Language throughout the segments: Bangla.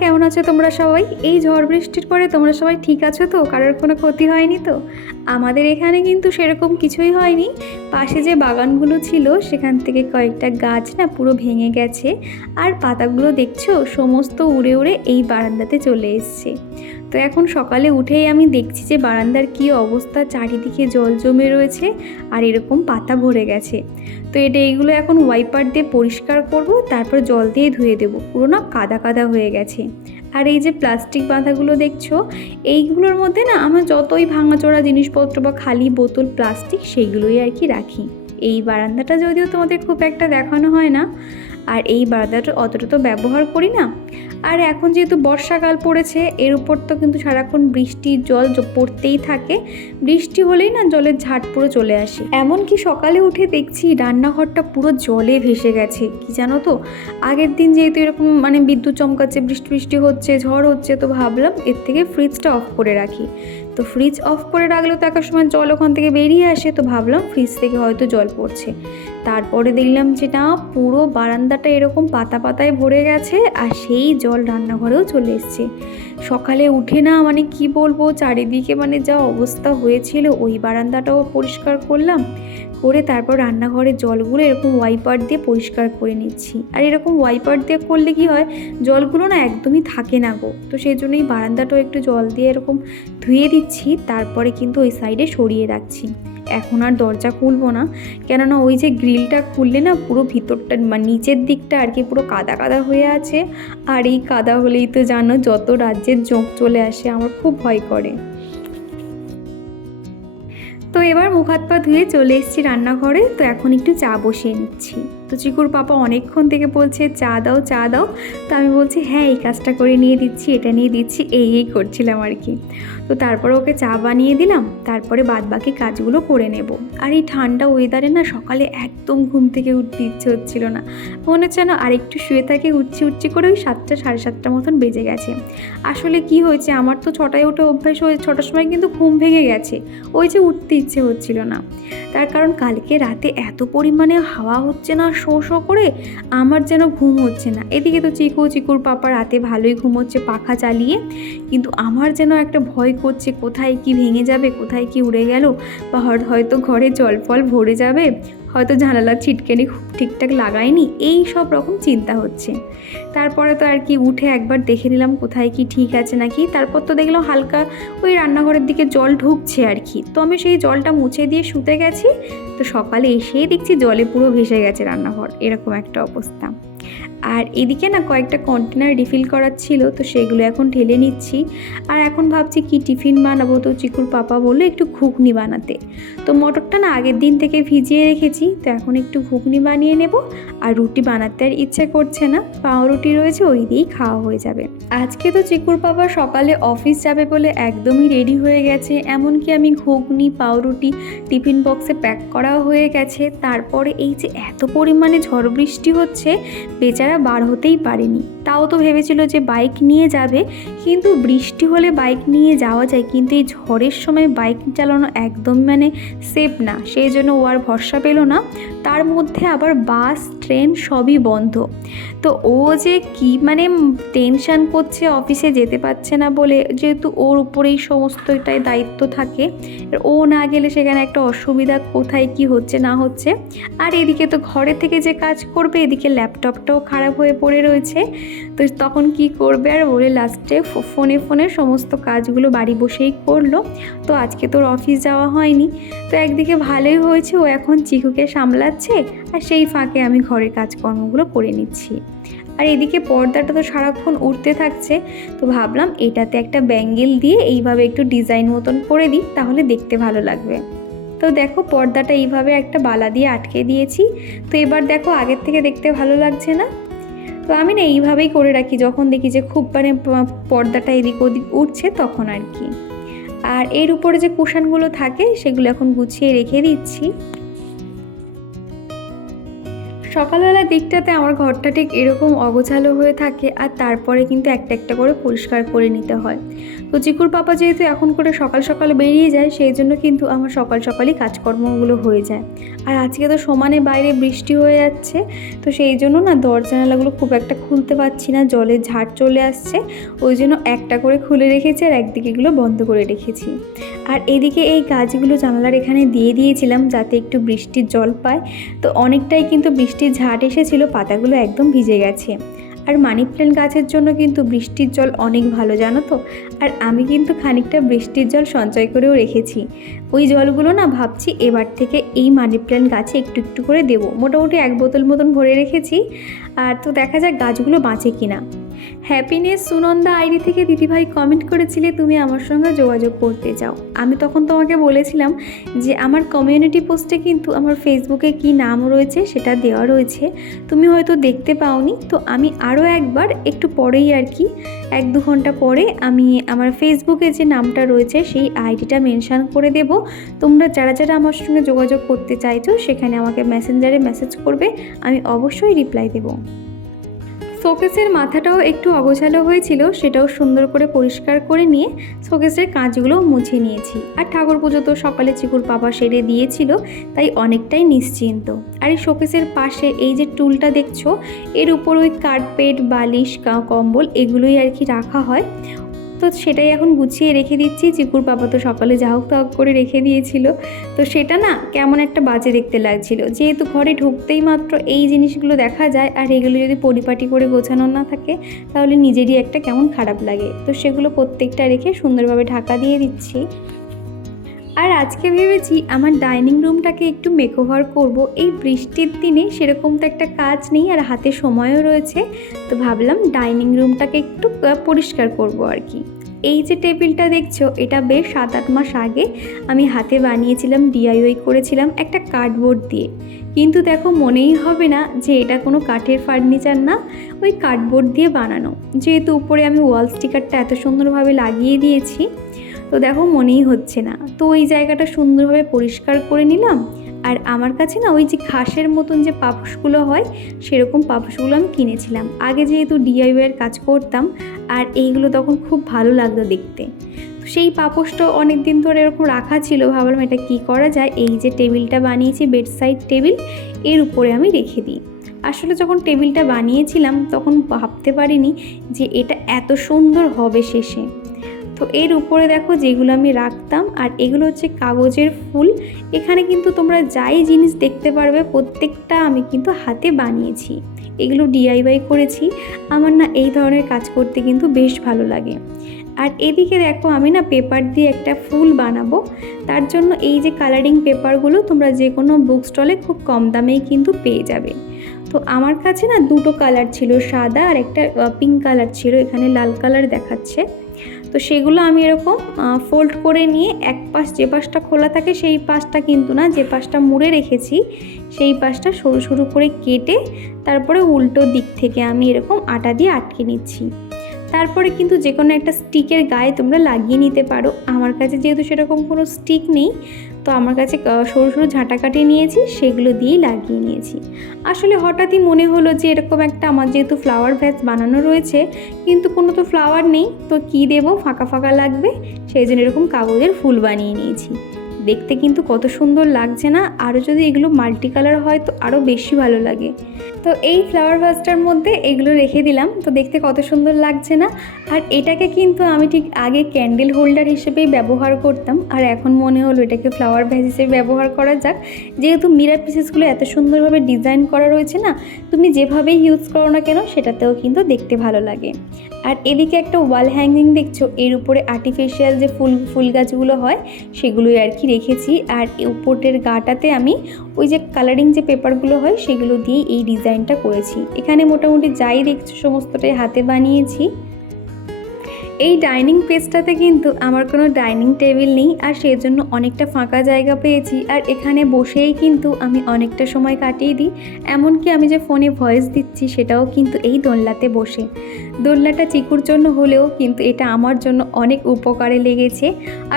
কেমন আছো তোমরা সবাই? এই ঝড় বৃষ্টির পরে তোমরা সবাই ঠিক আছো তো? কারোর কোনো ক্ষতি হয়নি তো? আমাদের এখানে কিন্তু সেরকম কিছুই হয়নি। পাশে যে বাগানগুলো ছিল, সেখান থেকে কয়েকটা গাছ না পুরো ভেঙে গেছে। আর পাতাগুলো দেখছ? সমস্ত উড়ে উড়ে এই বারান্দাতে চলে এসছে। তো এখন সকালে উঠেই আমি দেখছি যে বারান্দার কী অবস্থা, চারিদিকে জল জমে রয়েছে আর এরকম পাতা ভরে গেছে। তো এটা এইগুলো এখন ওয়াইপার দিয়ে পরিষ্কার করব, তারপর জল দিয়ে ধুয়ে দেবো। পুরো না কাদা কাদা হয়ে গেছে। আর এই যে প্লাস্টিক বাঁধাগুলো দেখছ, এইগুলোর মধ্যে না আমার যতই ভাঙাচোরা জিনিসপত্র বা খালি বোতল প্লাস্টিক সেইগুলোই আর কি রাখি। এই বারান্দাটা যদিও তোমাদের খুব একটা দেখানো হয় না, আর এই বারান্দাটা অতটা তো ব্যবহার করি না আর এখন যেহেতু বর্ষাকাল পড়েছে, এর উপর তো কিন্তু সারাক্ষণ বৃষ্টির জল পড়তেই থাকে। বৃষ্টি হলেই না জলের ঝাট পুরো চলে আসে। এমনকি সকালে উঠে দেখছি রান্নাঘরটা পুরো জলে ভেসে গেছে। কি জানো তো? আগের দিন যেহেতু এরকম মানে বিদ্যুৎ চমকাচ্ছে বৃষ্টি বৃষ্টি হচ্ছে, ঝড় হচ্ছে, তো ভাবলাম এর থেকে ফ্রিজটা অফ করে রাখি। তো ফ্রিজ অফ করে রাখলেও তো একটা সময় জল ওখান থেকে বেরিয়ে আসে, তো ভাবলাম ফ্রিজ থেকে হয়তো জল পড়ছে। তারপরে দেখলাম যে না, পুরো বারান্দাটা এরকম পাতা পাতায় ভরে গেছে আর সেই জল রান্নাঘরেও চলে এসছে। সকালে উঠে না মানে কি বলব, চারিদিকে মানে যা অবস্থা হয়েছিল, ওই বারান্দাটাও পরিষ্কার করলাম। করে তারপর রান্নাঘরের জলগুলো এরকম ওয়াইপার দিয়ে পরিষ্কার করে নিচ্ছি। আর এরকম ওয়াইপার দিয়ে করলে কি হয়? জলগুলো না একদমই থাকে না গো। তো সেই জন্যই বারান্দাটাও একটু জল দিয়ে এরকম ধুয়ে দিচ্ছি, তারপরে কিন্তু ওই সাইডে সরিয়ে রাখছি। এখন আর দরজা খুলবো না। কেননা ওই যে গ্রিলটা খুললে না পুরো ভিতরটা মানে নিচের দিকটা আর কি পুরো কাদা কাদা হয়ে আছে। আর এই কাদা হলেই তো জানো যত রাজ্যের জোঁক চলে আসে, আমার খুব ভয় করে। তো এবার মুখ হাত পা ধুয়ে চলে এসেছি রান্নাঘরে, তো এখন একটু চা বসিয়ে নিচ্ছি। তো চিকুর পাপা অনেকক্ষণ থেকে বলছে, চা দাও চা দাও। তো আমি বলছি হ্যাঁ এই কাজটা করে নিয়ে দিচ্ছি, এটা নিয়ে দিচ্ছি। এই এই করছিলাম আর কি। তো তারপরে ওকে চা বানিয়ে দিলাম, তারপরে বাদ বাকি কাজগুলো করে নেব। আর এই ঠান্ডা ওয়েদারে না সকালে একদম ঘুম থেকে উঠতে ইচ্ছে হচ্ছিল না। মনে হচ্ছে না আরেকটু শুয়ে থাকে, উঠছি উঠছি করে ওই সাতটা, সাড়ে সাতটা মতন বেজে গেছে। আসলে কি হয়েছে, আমার তো ছটায় ওঠে অভ্যাস হয়ে, ছটার সময় কিন্তু ঘুম ভেঙে গেছে। ওই যে উঠতে ইচ্ছে হচ্ছিল না। তার কারণ কালকে রাতে এত পরিমাণে হাওয়া হচ্ছে না শো শো করে আমার যেন ঘুম হচ্ছে না। এদিকে তো চিকু চিকুর পাপা রাতে ভালোই ঘুমোচ্ছে পাখা চালিয়ে। কিন্তু আমার যেন একটা ভয় করছে, কোথায় কি ভেঙে যাবে, কোথায় কি উড়ে গেল, বা হয়তো- হয়তো ঘরে জল ফল ভরে যাবে। হয়তো জানালার ছিটকেনি ঠিকঠাক লাগায়নি, এই সব রকম চিন্তা হচ্ছে। তারপরে তো আর কি উঠে একবার দেখে নিলাম কোথায় কি ঠিক আছে নাকি, তারপর তো দেখলাম হালকা ওই রান্নাঘরের দিকে জল ঢুকছে আর কি। তো আমি সেই জলটা মুছে দিয়ে শুতে গেছি, তো সকালে এসেই দেখছি জলে পুরো ভেসে গেছে রান্নাঘর, এরকম একটা অবস্থা। আর এদিকে না কয়েকটা কন্টেনার রিফিল করার ছিল, তো সেগুলো এখন ঢেলে নিচ্ছি। আর এখন ভাবছি কি টিফিন বানাবো, তো চিকুর পাপা বলল একটু ঘুগনি বানাতে। তো মটরটা না আগের দিন থেকে ভিজিয়ে রেখেছি, তো এখন একটু ঘুগনি বানিয়ে নেব। আর রুটি বানাতে আর ইচ্ছে করছে না, পাউরুটি রয়েছে, ওই দিয়েই খাওয়া হয়ে যাবে। আজকে তো চিকুর পাপা সকালে অফিস যাবে বলে একদমই রেডি হয়ে গেছে, এমনকি আমি ঘুগনি, পাউরুটি, টিফিন বক্সে প্যাক করাও হয়ে গেছে। তারপরে এই যে এত পরিমাণে ঝড় বৃষ্টি হচ্ছে, বেচারা বার হতেই পারেনি। তাও তো ভেবেছিল যে বাইক নিয়ে যাবে, কিন্তু বৃষ্টি হলে বাইক নিয়ে যাওয়া যায়, কিন্তু এই ঝড়ের সময় বাইক চালানো একদম মানে সেফ না। সেই জন্য ও আর ভরসা পেল না। তার মধ্যে আবার বাস, ট্রেন সবই বন্ধ। তো ও যে কি মানে টেনশান করছে অফিসে যেতে পারছে না বলে যেহেতু ওর উপরেই সমস্তটাই দায়িত্ব থাকে ও না গেলে সেখানে একটা অসুবিধা কোথায় কি হচ্ছে, না হচ্ছে। আর এদিকে তো ঘরে থেকে যে কাজ করবে, এদিকে ল্যাপটপটাও খারাপ হয়ে পড়ে রয়েছে। তো তখন কি করবে? আর বলে লাস্টে ফোনে ফোনে সমস্ত কাজগুলো বাড়ি বসেই করল। তো আজকে তোর অফিস যাওয়া হয়নি। তো একদিকে ভালোই হয়েছে, ও এখন চিকুকে সামলাচ্ছে আর সেই ফাঁকে আমি ঘরের কাজকর্মগুলো করে নিচ্ছি। আর এদিকে পর্দাটা তো সারাক্ষণ উঠতে থাকছে, তো ভাবলাম এটাতে একটা ব্যাঙ্গেল দিয়ে এইভাবে একটু ডিজাইন মতন করে দিই, তাহলে দেখতে ভালো লাগবে। তো দেখো পর্দাটা এইভাবে একটা বালা দিয়ে আটকে দিয়েছি, তো এবার দেখো আগের থেকে দেখতে ভালো লাগছে না। তো আমি না এইভাবেই করে রাখি, যখন দেখি যে খুব মানে পর্দাটা এদিক ওদিক উঠছে তখন আর কি। আর এর উপরে যে কুশানগুলো থাকে সেগুলো এখন গুছিয়ে রেখে দিচ্ছি। সকালবেলা দিকটাতে আমার ঘরটা ঠিক এরকম অগোছালো হয়ে থাকে আর তারপরে কিন্তু একটা একটা করে পরিষ্কার করে নিতে হয়। তো চিকুর পাপা যেহেতু এখন করে সকাল সকাল বেরিয়ে যায়, সেই জন্য কিন্তু আমার সকাল সকালই কাজকর্মগুলো হয়ে যায়। আর আজকে তো সমানে বাইরে বৃষ্টি হয়ে যাচ্ছে, তো সেই জন্য না দরজা জানালাগুলো খুব একটা খুলতে পারছি না, জলের ঝাড় চলে আসছে, ওই জন্য একটা করে খুলে রেখেছি আর একদিকেগুলো বন্ধ করে রেখেছি। আর এদিকে এই গাছগুলো জানালার এখানে দিয়ে দিয়েছিলাম যাতে একটু বৃষ্টির জল পায়, তো অনেকটাই কিন্তু বৃষ্টির ঝাড় এসেছিল, পাতাগুলো একদম ভিজে গেছে। আর মানি প্ল্যান্ট গাছের জন্য কিন্তু বৃষ্টির জল অনেক ভালো, জানো তো? আর আমি কিন্তু খানিকটা বৃষ্টির জল সঞ্চয় করেও রেখেছি। ওই জলগুলো না ভাবছি এবার থেকে এই মানি প্ল্যান্ট গাছে একটু একটু করে দেবো। মোটামুটি এক বোতল মতন ভরে রেখেছি। আর তো দেখা যাক গাছগুলো বাঁচে কিনা। হ্যাপিনেস সুনন্দা আইডি থেকে দিদিভাই কমেন্ট করেছিলে, তুমি আমার সঙ্গে যোগাযোগ করতে চাও। আমি তখন তোমাকে বলেছিলাম যে, আমার কমিউনিটি পোস্টে কিন্তু আমার ফেসবুকে কি নাম রয়েছে সেটা দেওয়া রয়েছে। তুমি হয়তো দেখতে পাওনি। তো আমি আরও একবার একটু পরেই আর কি, এক দু ঘণ্টা পরে আমি আমার ফেসবুকে যে নামটা রয়েছে সেই আইডিটা মেনশান করে দেব। তোমরা যারা যারা আমার সঙ্গে যোগাযোগ করতে চাইছো, সেখানে আমাকে মেসেঞ্জারে মেসেজ করবে। আমি অবশ্যই রিপ্লাই দেবো। শোকেসের মাথাটাও একটু অগোছালো হয়েছিল, সেটাও সুন্দর করে পরিষ্কার করে নিয়ে শোকেসের কাঁচগুলো মুছে নিয়েছি। আর ঠাকুর পুজো তো সকালে চিকুর পাপা সেরে দিয়েছিল, তাই অনেকটাই নিশ্চিন্ত। আর এই শোকেসের পাশে এই যে টুলটা দেখছ, এর উপর ওই কার্পেট, বালিশ কম্বল, এগুলোই আর কি রাখা হয়। তো সেটাই এখন গুছিয়ে রেখে দিচ্ছি। চিকুর বাবা তো সকালে যা হোক তাহক করে রেখে দিয়েছিল। তো সেটা না কেমন একটা বাজে দেখতে লাগছিল। যেহেতু ঘরে ঢুকতেই মাত্র এই জিনিসগুলো দেখা যায় আর এগুলো যদি পরিপাটি করে গোছানো না থাকে, তাহলে নিজেরই একটা কেমন খারাপ লাগে। তো সেগুলো প্রত্যেকটা রেখে সুন্দরভাবে ঢাকা দিয়ে দিচ্ছি। আর আজকে ভেবেছি আমার ডাইনিং রুমটাকে একটু মেকওভার করব। এই বৃষ্টির দিনে সেরকম তো একটা কাজ নেই আর হাতে সময়ও রয়েছে। তো ভাবলাম ডাইনিং রুমটাকে একটু পরিষ্কার করব আর কি। এই যে টেবিলটা দেখছ, এটা বেশ সাত আট মাস আগে আমি হাতে বানিয়েছিলাম ডিআইওয়াই করেছিলাম একটা কার্ডবোর্ড দিয়ে। কিন্তু দেখো মনেই হবে না যে এটা কোনো কাঠের ফার্নিচার না, ওই কার্ডবোর্ড দিয়ে বানানো। যেহেতু উপরে আমি ওয়াল স্টিকারটা এত সুন্দরভাবে লাগিয়ে দিয়েছি তো দেখো মনেই হচ্ছে না। তো ওই জায়গাটা সুন্দরভাবে পরিষ্কার করে নিলাম। আর আমার কাছে না ওই যে ঘাসের মতন যে পাপোশগুলো হয়, সেরকম পাপোশগুলো আমি কিনেছিলাম। আগে যেহেতু ডিআইওয়াইয়ের কাজ করতাম, আর এইগুলো তখন খুব ভালো লাগতো দেখতে। তো সেই পাপোশটা অনেক দিন ধরে এরকম রাখা ছিল, ভাবলাম এটা কি করা যায়? এই যে টেবিলটা বানিয়েছি বেড সাইড টেবিলের উপরে আমি রেখে দিই। আসলে যখন টেবিলটা বানিয়েছিলাম, তখন ভাবতে পারিনি যে এটা এত সুন্দর হবে শেষে। তো এর উপরে দেখো যেগুলো আমি রাখতাম, আর এগুলো হচ্ছে কাগজের ফুল। এখানে কিন্তু তোমরা যাই জিনিস দেখতে পারবে, প্রত্যেকটা আমি কিন্তু হাতে বানিয়েছি। এগুলো ডিআইওয়াই করেছি। আমার না এই ধরনের কাজ করতে কিন্তু বেশ ভালো লাগে। আর এদিকে দেখো আমি না পেপার দিয়ে একটা ফুল বানাবো। তার জন্য এই যে কালারিং পেপারগুলো তোমরা যে কোনো বুক স্টলে খুব কম দামেই কিন্তু পেয়ে যাবে। তো আমার কাছে না দুটো কালার ছিল, সাদা আর একটা পিঙ্ক কালার ছিল। এখানে লাল কালার দেখাচ্ছে। তো সেগুলো আমি এরকম ফোল্ড করে নিয়ে এক পাশ যে পাশটা খোলা থাকে সেই পাশটা কিন্তু না, যে পাশটা মুড়ে রেখেছি, সেই পাশটা সরু সরু করে কেটে তারপরে উল্টো দিক থেকে আমি এরকম আটা দিয়ে আটকে নিচ্ছি। তারপরে কিন্তু যে কোনো একটা স্টিকের গায়ে তোমরা লাগিয়ে নিতে পারো। আমার কাছে যেহেতু সেরকম কোনো স্টিক নেই তো আমার কাছে সরু সরু ঝাঁটা কাটিয়ে নিয়েছি, সেগুলো দিয়েই লাগিয়ে নিয়েছি। আসলে হঠাৎই মনে হলো যে এরকম একটা আমার যেহেতু ফ্লাওয়ার ভ্যাস বানানো রয়েছে, কিন্তু কোনো তো ফ্লাওয়ার নেই, তো কী দেবো? ফাঁকা ফাঁকা লাগবে, সেই জন্য এরকম কাগজের ফুল বানিয়ে নিয়েছি। দেখতে কিন্তু কত সুন্দর লাগছে না? আরও যদি এগুলো মাল্টি কালার হয় তো আরও বেশি ভালো লাগে। তো এই ফ্লাওয়ার ভাসটার মধ্যে এগুলো রেখে দিলাম। তো দেখতে কত সুন্দর লাগছে না? আর এটাকে কিন্তু আমি ঠিক আগে ক্যান্ডেল হোল্ডার হিসেবেই ব্যবহার করতাম। আর এখন মনে হলো এটাকে ফ্লাওয়ার ভ্যাস হিসেবে ব্যবহার করা যাক। যেহেতু মিরার পিসেসগুলো এত সুন্দরভাবে ডিজাইন করা রয়েছে না, তুমি যেভাবেই ইউজ করো না কেন, সেটাতেও কিন্তু দেখতে ভালো লাগে। আর এদিকে একটা ওয়াল হ্যাঙ্গিং দেখছ, এর উপরে আর্টিফিশিয়াল যে ফুল ফুল গাছগুলো হয়, সেগুলোই আর কি রেখেছি। আর উপরের গাটাতে আমি ওই যে কালারিং যে পেপারগুলো হয়, সেগুলো দিয়ে এই ডিজাইনটা করেছি। এখানে মোটামুটি যাই দেখছ সমস্তটাই হাতে বানিয়েছি। এই ডাইনিং পেজটাতে কিন্তু আমার কোনো ডাইনিং টেবিল নেই আর সেজন্য অনেকটা ফাঁকা জায়গা পেয়েছি। আর এখানে বসেই কিন্তু আমি অনেকটা সময় কাটিয়ে দিই। এমনকি আমি যে ফোনে ভয়েস দিচ্ছি সেটাও কিন্তু এই দোলনাতে বসে। দোলনাটা চিকুর জন্য হলেও কিন্তু এটা আমার জন্য অনেক উপকারে লেগেছে।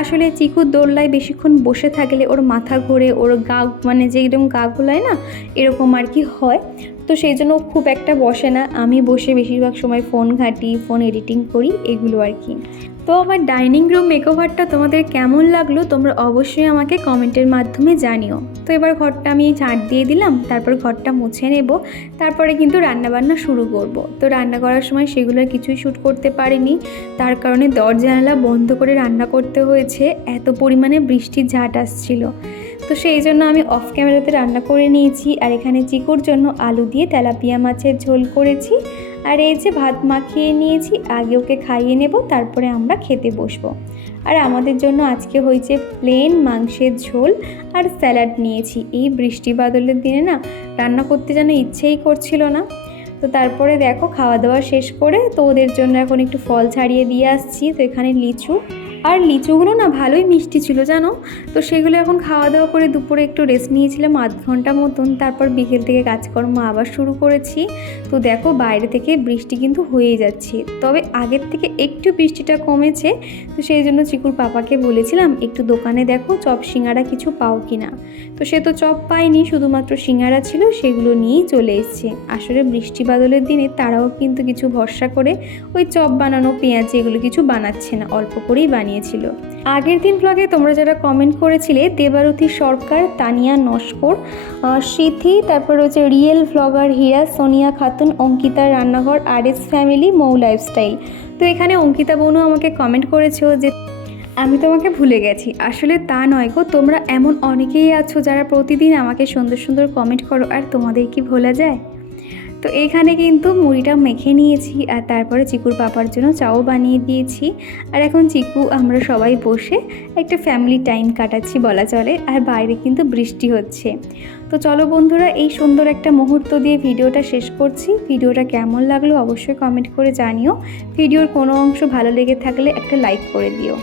আসলে চিকুর দোলনায় বেশিক্ষণ বসে থাকলে ওর মাথা ঘুরে, ওর গা মানে যে এরকম গা গুলায় না, এরকম আর কি হয়। তো সেই জন্য খুব একটা বসে না। আমি বসে বেশিরভাগ সময় ফোন ঘাঁটি, ফোন এডিটিং করি, এগুলো আর কি। তো আমার ডাইনিং রুম মেকওভারটা তোমাদের কেমন লাগল তোমরা অবশ্যই আমাকে কমেন্টের মাধ্যমে জানিও। তো এবার ঘরটা আমি ঝাঁট দিয়ে দিলাম, তারপর ঘরটা মুছে নেব। তারপরে কিন্তু রান্নাবান্না শুরু করব। তো রান্না করার সময় সেগুলোর কিছুই শ্যুট করতে পারিনি। তার কারণে দরজা জানালা বন্ধ করে রান্না করতে হয়েছে। এত পরিমাণে বৃষ্টির ঝাঁট আসছিল। তো সেই জন্য আমি অফ ক্যামেরাতে রান্না করে নিয়েছি। আর এখানে চিকুর জন্য আলু দিয়ে তেলাপিয়া মাছের ঝোল করেছি। আর এই যে ভাত মাখিয়ে নিয়েছি, আগে ওকে খাইয়ে নেব, তারপরে আমরা খেতে বসবো। আর আমাদের জন্য আজকে হয়েছে প্লেন মাংসের ঝোল আর স্যালাড নিয়েছি। এই বৃষ্টি বাদলের দিনে না রান্না করতে যেন ইচ্ছেই করছিল না। তো তারপরে দেখো, খাওয়া দাওয়া শেষ করে তো ওদের জন্য এখন একটু ফল ছাড়িয়ে দিয়ে আসছি। তো এখানে লিচু আর লিচুগুলো না ভালোই মিষ্টি ছিল, জানো? তো সেগুলো এখন খাওয়া দাওয়া করে দুপুরে একটু রেস্ট নিয়েছিলাম আধ ঘণ্টা মতন। তারপর বিকেল থেকে কাজকর্ম আবার শুরু করেছি। তো দেখো বাইরে থেকে বৃষ্টি কিন্তু হয়ে যাচ্ছে। তবে আগের থেকে একটু বৃষ্টিটা কমেছে, তো সেই জন্য চিকুর পাপাকে বলেছিলাম, একটু দোকানে দেখো চপ, সিঙ্গারা কিছু পাও কি না তো সে তো চপ পায়নি, শুধুমাত্র সিঙ্গারা ছিল, সেগুলো নিয়েই চলে এসছে। আসলে বৃষ্টি বাদলের দিনে তারাও কিন্তু কিছু ভরসা করে ওই চপ বানানো, পেঁয়াজ এগুলো কিছু বানাচ্ছে না, অল্প করেই বানিয়েছিল আগের দিন ব্লগে তোমরা যারা কমেন্ট করেছিলে, দেবারতী সরকার, তানিয়া নস্কর সিথি, তারপর হচ্ছে real vlogger Hira, Sonia Khatun Ankita Rannaghar R S family Mou lifestyle তো এখানে অঙ্কিতা বোনও আমাকে কমেন্ট করেছ যে, আমি তোমাকে ভুলে গেছি। আসলে তা নয় গো, তোমরা এমন অনেকেই আছো যারা প্রতিদিন আমাকে সুন্দর সুন্দর কমেন্ট করো, আর তোমাদের কি ভোলা যায়? তো এখানে কিন্তু মুড়িটা মেখে নিয়েছি আর তারপরে চিকুর পাপার জন্য চাও বানিয়ে দিয়েছি। আর এখন চিকু, আমরা সবাই বসে একটা ফ্যামিলি টাইম কাটাচ্ছি বলা চলে আর বাইরে কিন্তু বৃষ্টি হচ্ছে। তো চলো বন্ধুরা, এই সুন্দর একটা মুহূর্ত দিয়ে ভিডিওটা শেষ করছি। ভিডিওটা কেমন লাগল অবশ্যই কমেন্ট করে জানিও। ভিডিওর কোনো অংশ ভালো লেগে থাকলে একটা লাইক করে দিও।